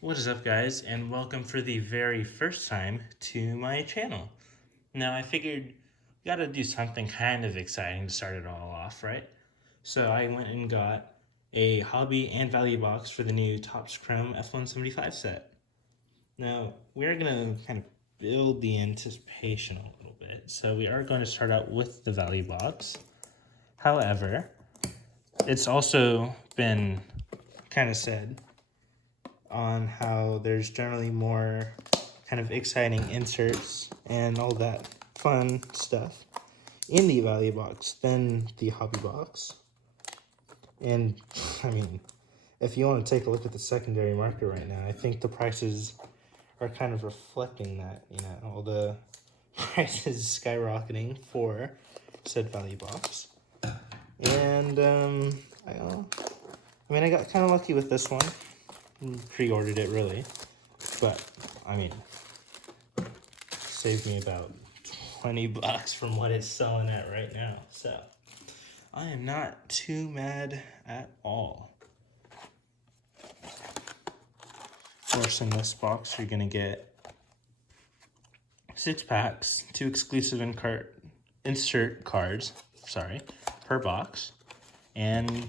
What is up, guys, and welcome for the very first time to my channel. Now, I figured we gotta do something kind of exciting to start it all off, right? So I went and got a hobby and value box for the new Topps Chrome F175 set. Now, we're gonna kind of build the anticipation a little bit. So we are going to start out with the value box. However, it's also been kind of said on how there's generally more kind of exciting inserts and all that fun stuff in the value box than the hobby box. And I mean, if you want to take a look at the secondary market right now, I think the prices are kind of reflecting that, all the prices skyrocketing for said value box. And I got kind of lucky with this one. Pre-ordered it, really, but I mean, saved me about $20 from what it's selling at right now, so I am not too mad at all. Of course, in this box you're gonna get 6 packs, 2 exclusive insert cards, per box, and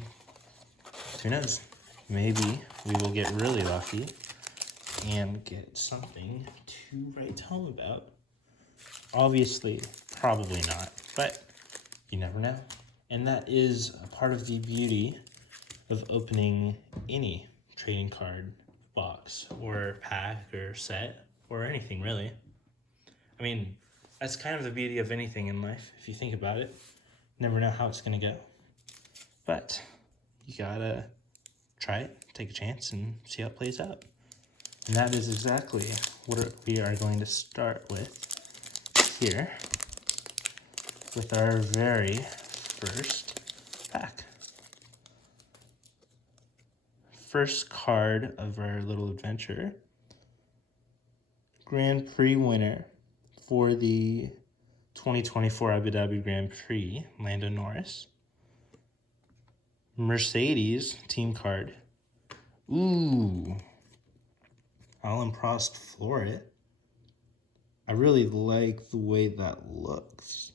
who knows, maybe we will get really lucky and get something to write home about. Obviously, probably not, but you never know. And that is a part of the beauty of opening any trading card box or pack or set or anything, really. I mean, that's kind of the beauty of anything in life, if you think about it. Never know how it's going to go. But you gotta try it, take a chance, and see how it plays out. And that is exactly what we are going to start with here with our very first pack. First card of our little adventure. Grand Prix winner for the 2024 Abu Dhabi Grand Prix, Lando Norris. Mercedes team card. Ooh. Alan Prost Florid. I really like the way that looks.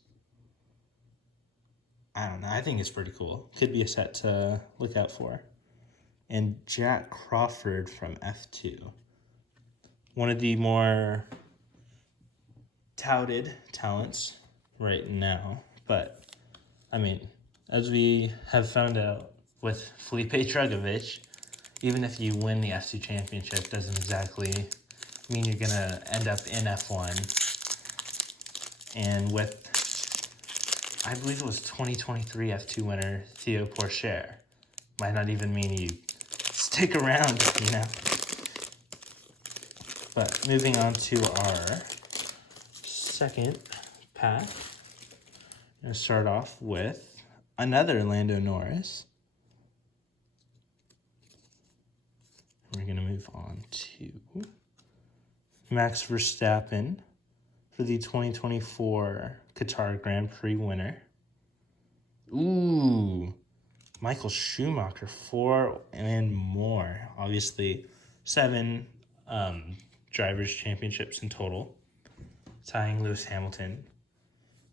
I don't know. I think it's pretty cool. Could be a set to look out for. And Jack Crawford from F2. One of the more touted talents right now. But, I mean, as we have found out with Felipe Drugovich, even if you win the F2 championship, doesn't exactly mean you're going to end up in F1. And with, I believe it was 2023 F2 winner Theo Pourchaire, might not even mean you stick around, But moving on to our second pack, I'm going to start off with another Lando Norris. We're going to move on to Max Verstappen for the 2024 Qatar Grand Prix winner. Ooh, Michael Schumacher, 4 and more. Obviously, 7 drivers' championships in total, tying Lewis Hamilton.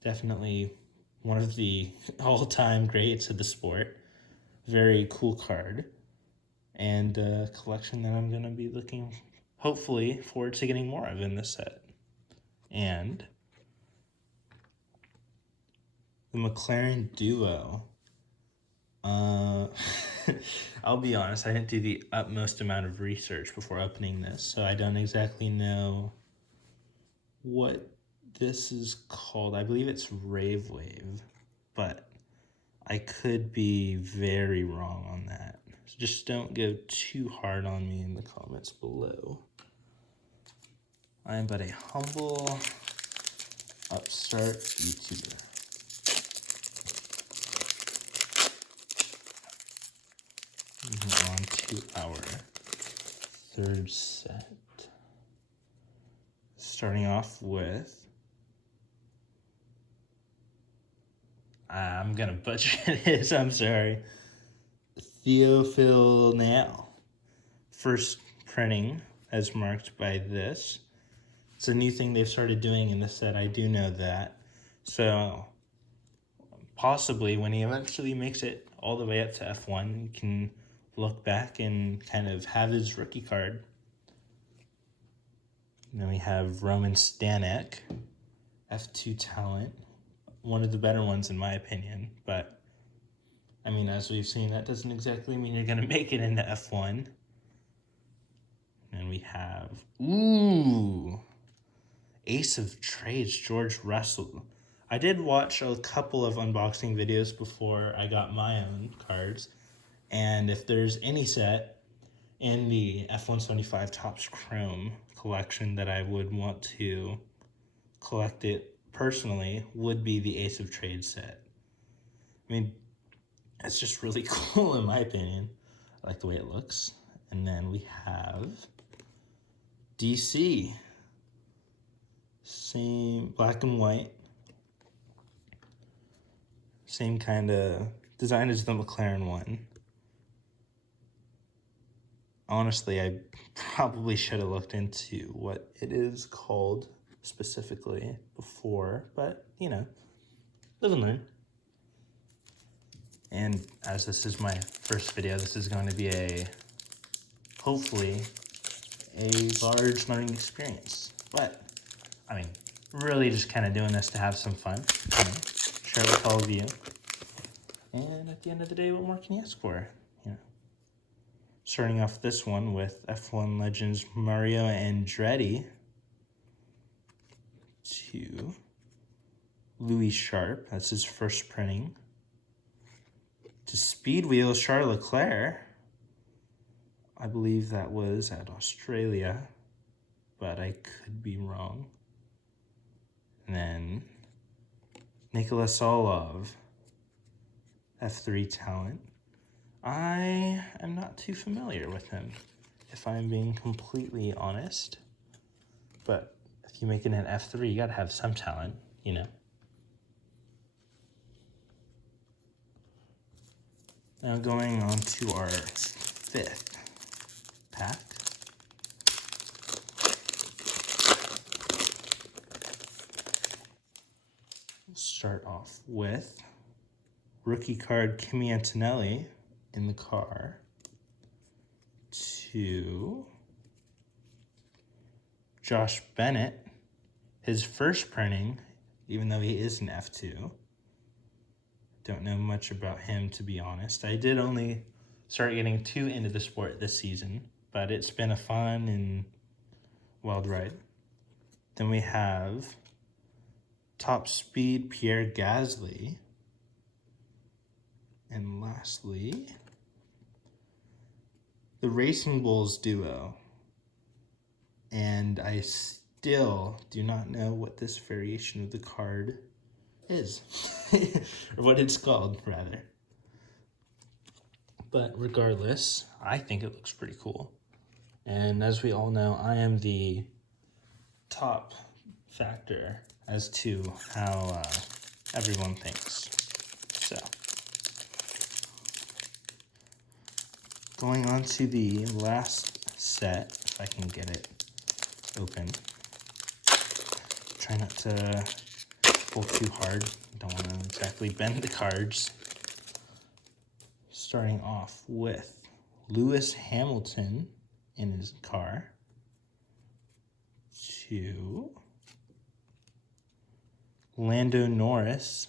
Definitely one of the all-time greats of the sport. Very cool card. And a collection that I'm going to be looking, hopefully, forward to getting more of in this set. And the McLaren Duo. I'll be honest, I didn't do the utmost amount of research before opening this, so I don't exactly know what this is called. I believe it's Rave Wave, but I could be very wrong on that. So just don't go too hard on me in the comments below. I am but a humble upstart YouTuber. Moving on to our third set. Starting off with, I'm gonna butcher this, I'm sorry. Theophil Now. First printing as marked by this. It's a new thing they've started doing in the set, I do know that. So possibly when he eventually makes it all the way up to F1, you can look back and kind of have his rookie card. And then we have Roman Stanek, F2 talent, one of the better ones in my opinion, but I mean, as we've seen, that doesn't exactly mean you're going to make it into F1. And we have, Ace of Trades, George Russell. I did watch a couple of unboxing videos before I got my own cards. And if there's any set in the F175 Topps Chrome collection that I would want to collect it personally, would be the Ace of Trades set. I mean, it's just really cool in my opinion. I like the way it looks. And then we have DC. Same black and white. Same kind of design as the McLaren one. Honestly, I probably should have looked into what it is called specifically before, but you know, live and learn. And as this is my first video, this is going to be hopefully a large learning experience. But, I mean, really just kind of doing this to have some fun, you know, share with all of you. And at the end of the day, what more can you ask for? You know, starting off this one with F1 Legends Mario Andretti to Louis Sharp. That's his first printing. To Speed Wheels Charles Leclerc. I believe that was at Australia, but I could be wrong. And then Nicholas Solov, F3 talent. I am not too familiar with him, if I'm being completely honest. But if you make it an F3, you gotta have some talent, you know. Now going on to our fifth pack. We'll start off with rookie card Kimi Antonelli in the car to Josh Bennett, his first printing, even though he is an F2. Don't know much about him, to be honest. I did only start getting too into the sport this season, but it's been a fun and wild ride. Then we have Top Speed Pierre Gasly. And lastly, the Racing Bulls duo. And I still do not know what this variation of the card is, or what it's called, rather. But regardless, I think it looks pretty cool. And as we all know, I am the top factor as to how everyone thinks. So, going on to the last set, if I can get it open. Try not to pull too hard. Don't want to exactly bend the cards. Starting off with Lewis Hamilton in his car to Lando Norris,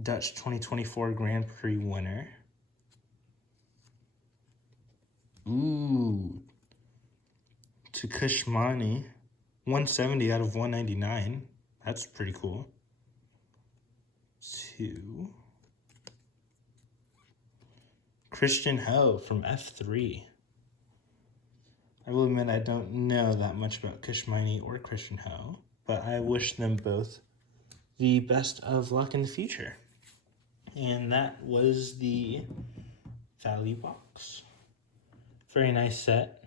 Dutch 2024 Grand Prix winner. To Kashmani, 170 out of 199. That's pretty cool. To Christian Ho from F3. I will admit I don't know that much about Kashmani or Christian Ho, but I wish them both the best of luck in the future. And that was the value box. Very nice set.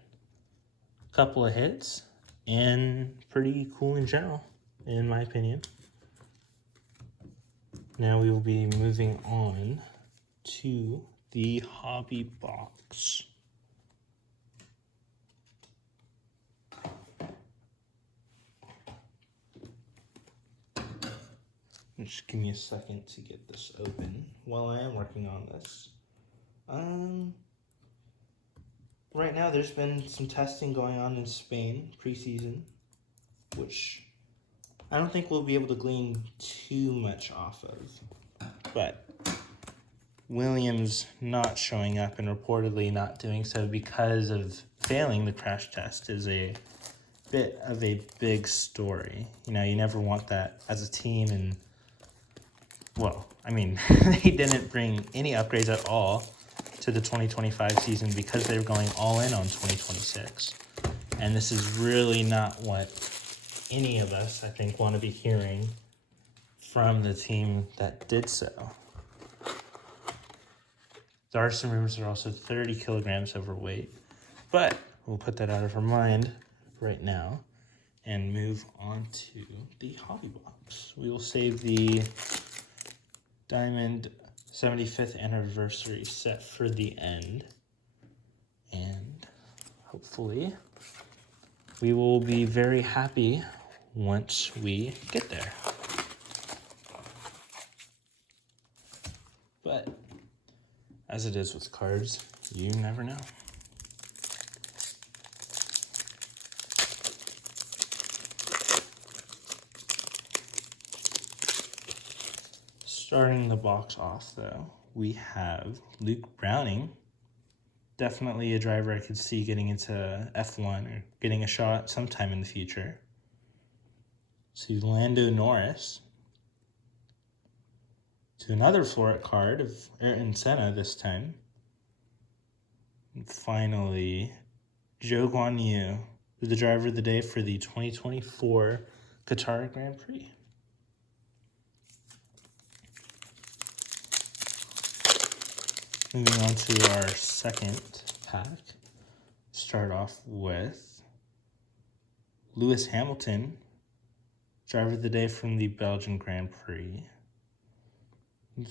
Couple of hits, and pretty cool in general, in my opinion. Now we will be moving on to the hobby box. Just give me a second to get this open while I am working on this. Right now there's been some testing going on in Spain preseason, which I don't think we'll be able to glean too much off of. But Williams not showing up and reportedly not doing so because of failing the crash test is a bit of a big story. You know, you never want that as a team. And well, I mean, they didn't bring any upgrades at all to the 2025 season because they were going all in on 2026. And this is really not what any of us, I think, want to be hearing from the team that did so. There are some rumors they're also 30 kilograms overweight, but we'll put that out of our mind right now and move on to the hobby box. We will save the Diamond 75th anniversary set for the end, and hopefully we will be very happy once we get there. But as it is with cards, you never know. Starting the box off, though, we have Luke Browning. Definitely a driver I could see getting into F1 or getting a shot sometime in the future. To Lando Norris. To another Floret card of Ayrton Senna this time. And finally, Zhou Guanyu, the driver of the day for the 2024 Qatar Grand Prix. Moving on to our second pack. Start off with Lewis Hamilton, driver of the day from the Belgian Grand Prix.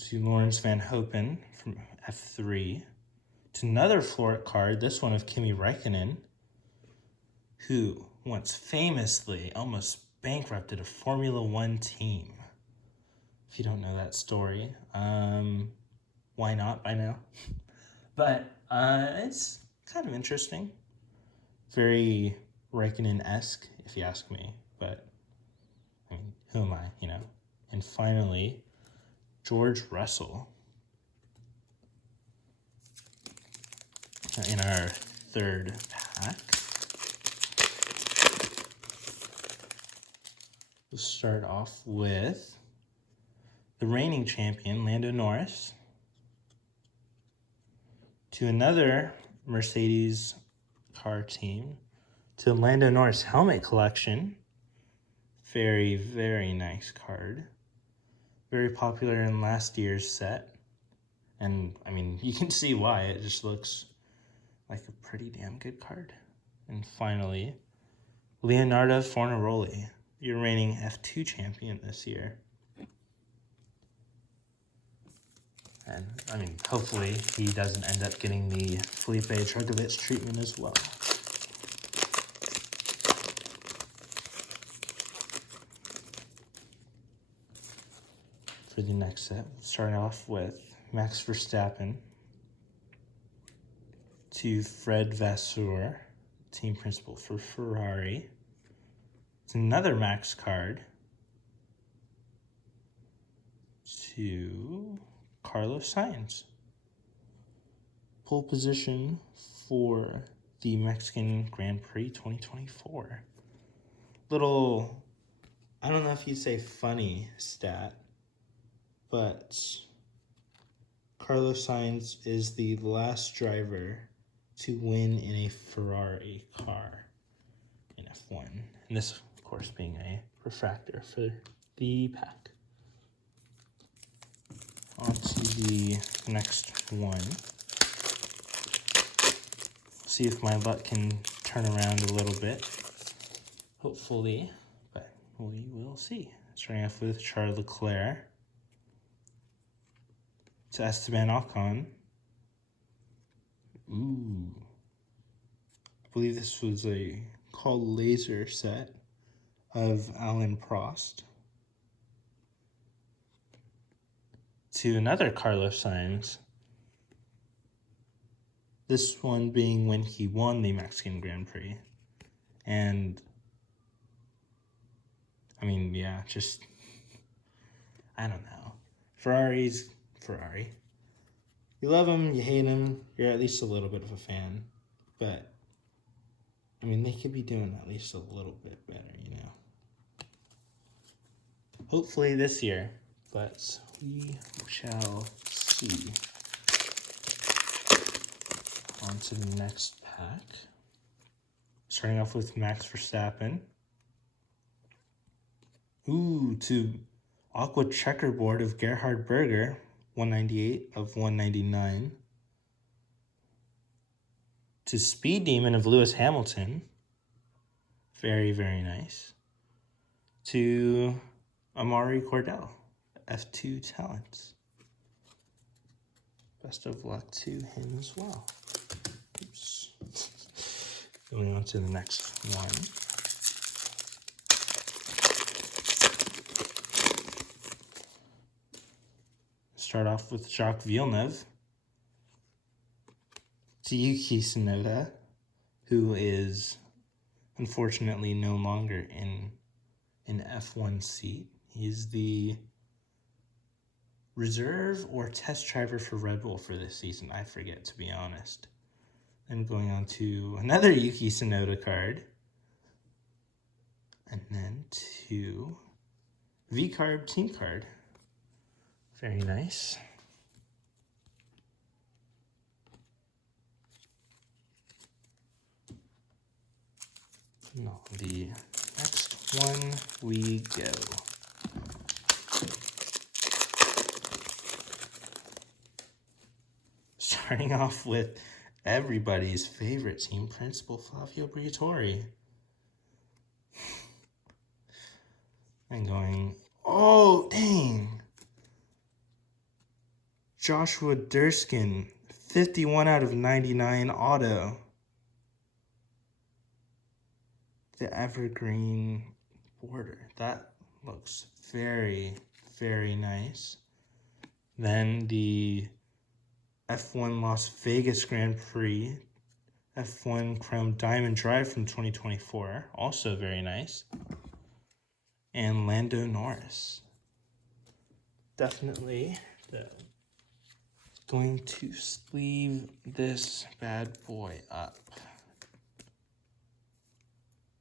To Lawrence Van Hopen from F3. To another Floret card, this one of Kimi Räikkönen, who once famously almost bankrupted a Formula One team. If you don't know that story, why not by now? But it's kind of interesting. Very Räikkönen-esque, if you ask me. But, I mean, who am I, you know? And finally, George Russell. In our third pack. We'll start off with the reigning champion, Lando Norris. To another Mercedes car team. To the Lando Norris helmet collection. Very, very nice card. Very popular in last year's set. And, I mean, you can see why. It just looks like a pretty damn good card. And finally, Leonardo Fornaroli, your reigning F2 champion this year. And, I mean, hopefully he doesn't end up getting the Felipe Drugovich treatment as well. For the next set, we'll start off with Max Verstappen. To Fred Vasseur, team principal for Ferrari. It's another Max card. To Carlos Sainz. Pole position for the Mexican Grand Prix 2024. Little, I don't know if you'd say funny stat, but Carlos Sainz is the last driver to win in a Ferrari car in F1. And this, of course, being a refractor for the pack. On to the next one. See if my luck can turn around a little bit. Hopefully, but we will see. Starting off with Charles Leclerc. To Esteban Ocon. Ooh. I believe this was a called laser set of Alan Prost. to another Carlos Sainz. This one being when he won the Mexican Grand Prix. And, I mean, yeah, just, I don't know. Ferrari's Ferrari. You love him, you hate him, you're at least a little bit of a fan. But, I mean, they could be doing at least a little bit better, you know. Hopefully this year, but we shall see. On to the next pack. Starting off with Max Verstappen. Ooh, to Aqua Checkerboard of Gerhard Berger, 198 of 199. To Speed Demon of Lewis Hamilton. Very, very nice. To Amari Cordell, F2 Talents. Best of luck to him as well. Oops. Going on to the next one. Start off with Jacques Villeneuve. To Yuki Tsunoda, who is unfortunately no longer in an F1 seat. He's the reserve or test driver for Red Bull for this season. I forget, to be honest. And going on to another Yuki Tsunoda card. And then to V-Carb Team card. Very nice. And on the next one we go. Starting off with everybody's favorite team principal, Flavio Briatore. And going, oh, dang. Joshua Durskin, 51 out of 99 auto. The evergreen border. That looks very, very nice. Then the F1 Las Vegas Grand Prix, F1 Chrome Diamond Drive from 2024, also very nice. And Lando Norris. Definitely going to sleeve this bad boy up.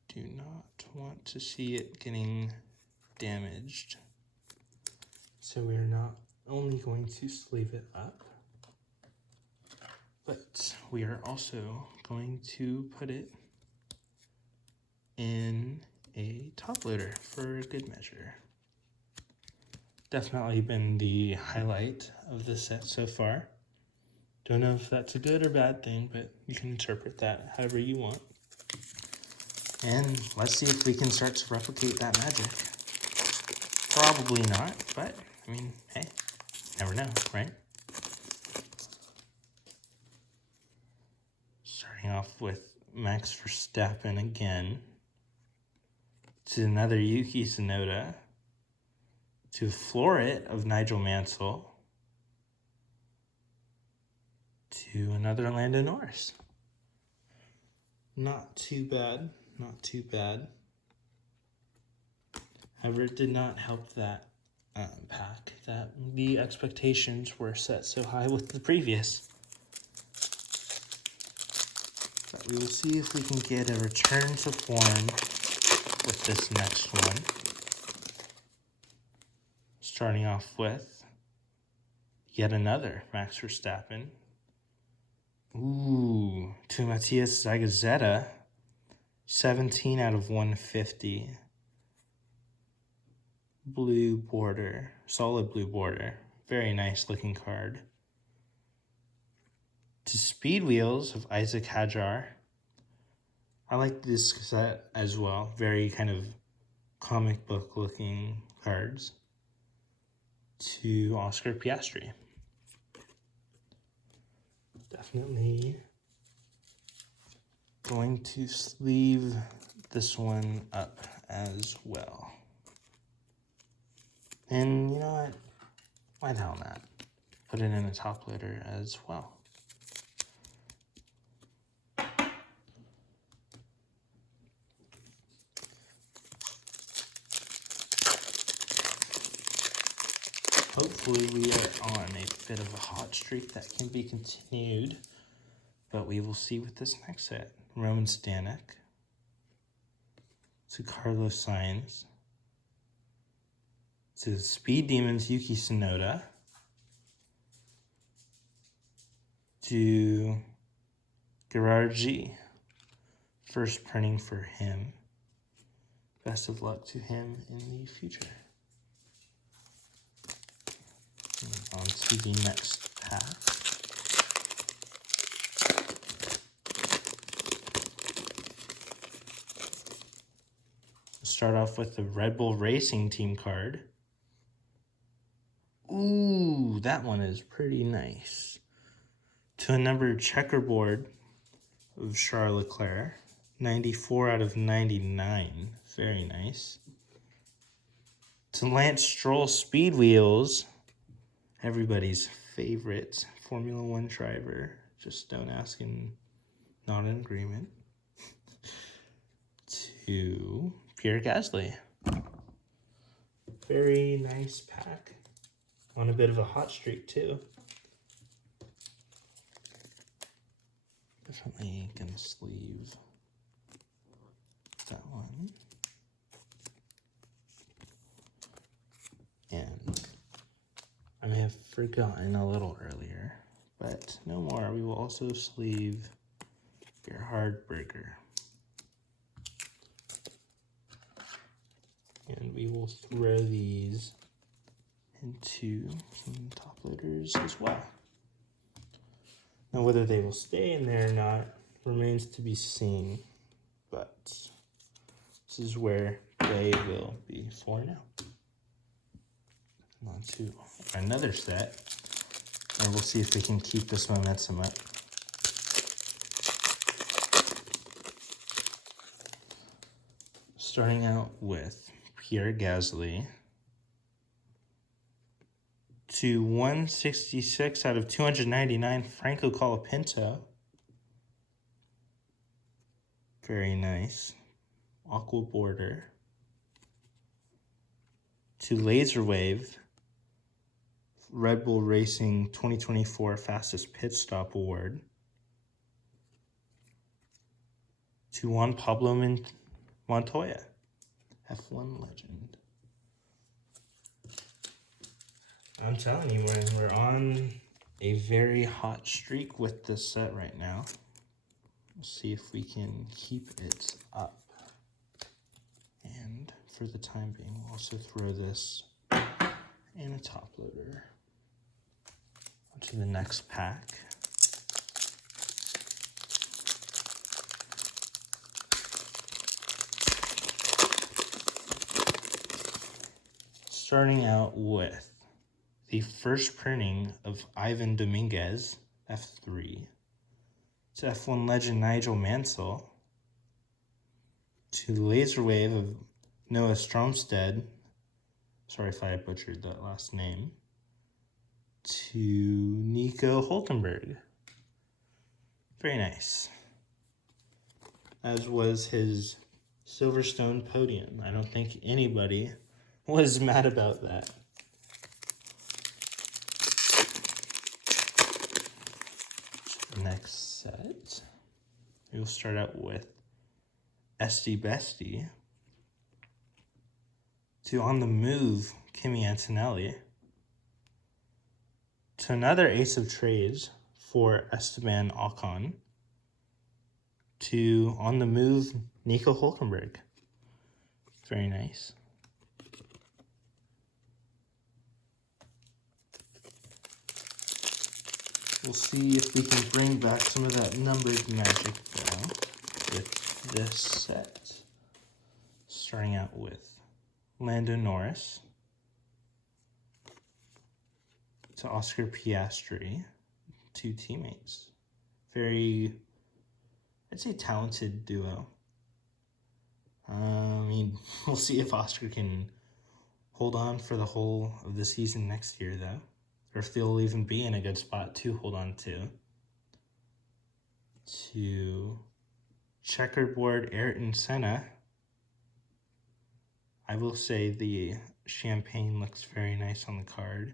Do not want to see it getting damaged. So we're not only going to sleeve it up, but we are also going to put it in a top loader for good measure. Definitely been the highlight of the set so far. Don't know if that's a good or bad thing, but you can interpret that however you want. And let's see if we can start to replicate that magic. Probably not, but I mean, hey, never know, right? Starting off with Max Verstappen again. To another Yuki Tsunoda. To Floret of Nigel Mansell. To another Lando Norris. Not too bad, not too bad. However, it did not help that pack that the expectations were set so high with the previous. But we will see if we can get a return to form with this next one. Starting off with yet another Max Verstappen. Ooh, to Matthias Zagazeta, 17 out of 150. Blue border, solid blue border. Very nice looking card. To Speed Wheels of Isaac Hadjar. I like this set as well. Very kind of comic book looking cards. To Oscar Piastri. Definitely going to sleeve this one up as well. And you know what? Why the hell not? put it in a top loader as well. Hopefully we are on a bit of a hot streak that can be continued, but we will see with this next set. Roman Stanek to Carlos Sainz to Speed Demons Yuki Tsunoda to Gerard G. First printing for him. Best of luck to him in the future. On to the next pack. Start off with the Red Bull Racing Team card. Ooh, that one is pretty nice. To a numbered checkerboard of Charles Leclerc. 94 out of 99. Very nice. To Lance Stroll Speed Wheels. Everybody's favorite Formula One driver. Just don't ask and not in agreement. To Pierre Gasly. Very nice pack. On a bit of a hot streak too. Definitely gonna sleeve that one. And I may have forgotten a little earlier, but no more. We will also sleeve Gerhard Berger. And we will throw these into some top loaders as well. Now, whether they will stay in there or not remains to be seen, but this is where they will be for now. On to another set, and we'll see if we can keep this momentum up. Starting out with Pierre Gasly to 166 out of 299, Franco Colapinto. Very nice. Aqua border. To Laser Wave, Red Bull Racing 2024 Fastest Pit Stop Award. To Juan Pablo Montoya, F1 legend. I'm telling you, we're on a very hot streak with this set right now. We'll see if we can keep it up. And for the time being, we'll also throw this in a top loader. On to the next pack. Starting out with the first printing of Ivan Dominguez, F3, to F1 legend Nigel Mansell, to Laser Wave of Noah Stromstead, sorry if I butchered that last name, to Nico Hulkenberg. Very nice. As was his Silverstone podium. I don't think anybody was mad about that. Next set, we'll start out with Esty Bestie to On the Move, Kimi Antonelli, to another Ace of Trades for Esteban Ocon, to On the Move, Nico Hulkenberg. Very nice. We'll see if we can bring back some of that numbered magic now with this set. Starting out with Lando Norris to Oscar Piastri, two teammates. Very, I'd say, talented duo. We'll see if Oscar can hold on for the whole of the season next year, though. or if they'll even be in a good spot to hold on to checkerboard Ayrton Senna. I will say the champagne looks very nice on the card.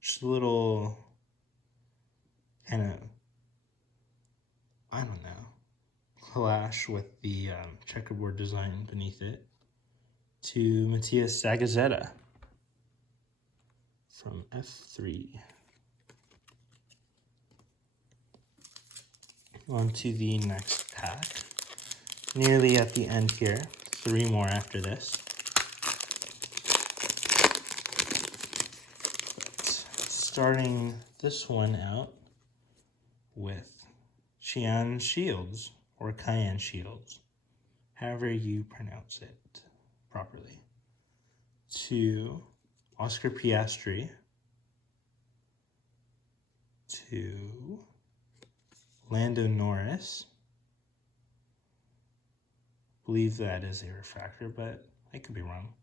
Just a little kind of, I don't know, clash with the checkerboard design beneath it. To Matthias Zagazzetta from F3. On to the next pack. Nearly at the end here. 3 more after this. Starting this one out with Cheyenne Shields, or Cayenne Shields, however you pronounce it properly. To Oscar Piastri. To Lando Norris. I believe that is a refractor, but I could be wrong.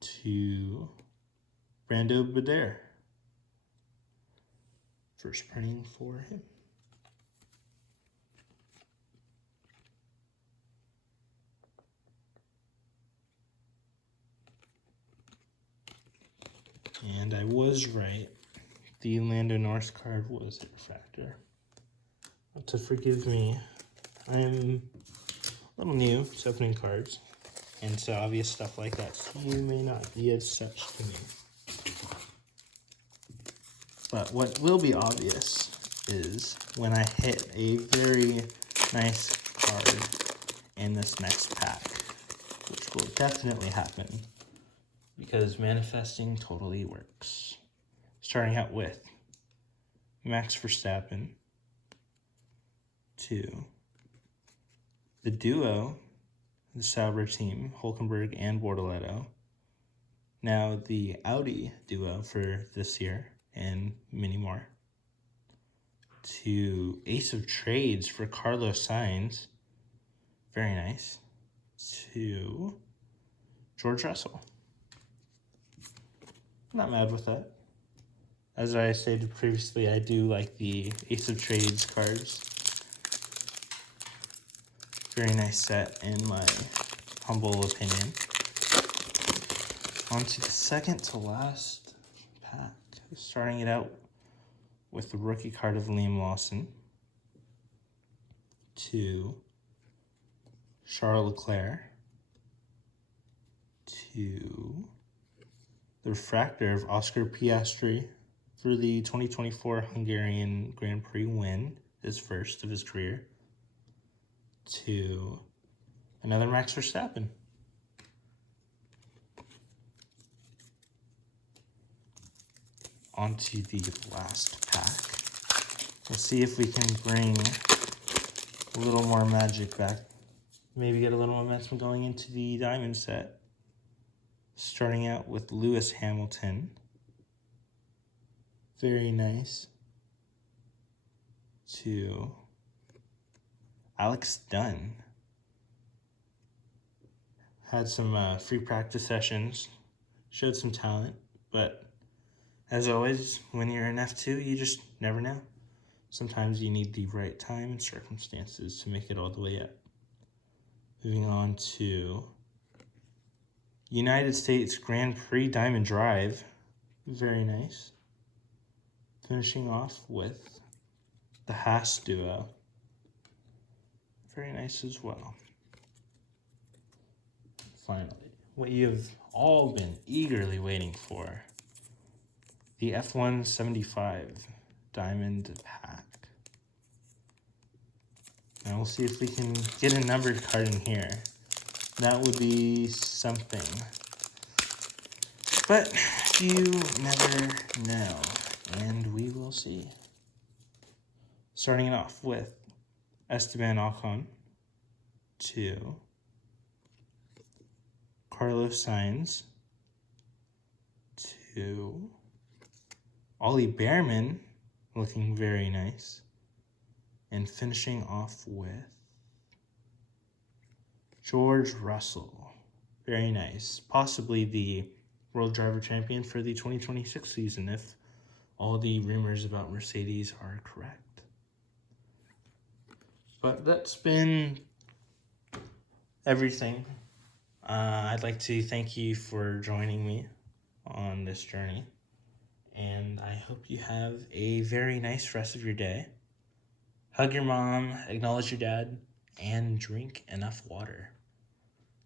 To Brando Bidair. First printing for him. And I was right. The Lando Norris card was a refractor. To forgive me, I'm a little new to opening cards, and so obvious stuff like that, so you may not be as such to me. But what will be obvious is when I hit a very nice card in this next pack, which will definitely happen because manifesting totally works. Starting out with Max Verstappen. To the duo, the Sauber team, Hulkenberg and Bortoletto. Now the Audi duo for this year and many more. To Ace of Trades for Carlos Sainz. Very nice. To George Russell. Not mad with that. As I stated previously, I do like the Ace of Trades cards. Very nice set in my humble opinion. On to the second to last pack. Starting it out with the rookie card of Liam Lawson. To Charles Leclerc. To the refractor of Oscar Piastri for the 2024 Hungarian Grand Prix win, his first of his career. To another Max Verstappen. On to the last pack. Let's see if we can bring a little more magic back. Maybe get a little momentum going into the diamond set. Starting out with Lewis Hamilton. Very nice. To Alex Dunn. Had some free practice sessions, showed some talent, but as always, when you're in F2, you just never know. Sometimes you need the right time and circumstances to make it all the way up. Moving on to United States Grand Prix Diamond Drive. Very nice. Finishing off with the Haas duo. Very nice as well. Finally, what you've all been eagerly waiting for. The F175 Diamond Pack. Now we'll see if we can get a numbered card in here. That would be something. But you never know, and we will see. Starting it off with Esteban Ocon. To Carlos Sainz. To Ollie Behrman, looking very nice. And finishing off with George Russell. Very nice. Possibly the World Driver Champion for the 2026 season if all the rumors about Mercedes are correct. But that's been everything. I'd like to thank you for joining me on this journey, and I hope you have a very nice rest of your day. Hug your mom, acknowledge your dad, and drink enough water.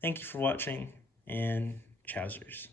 Thank you for watching, and chowsers.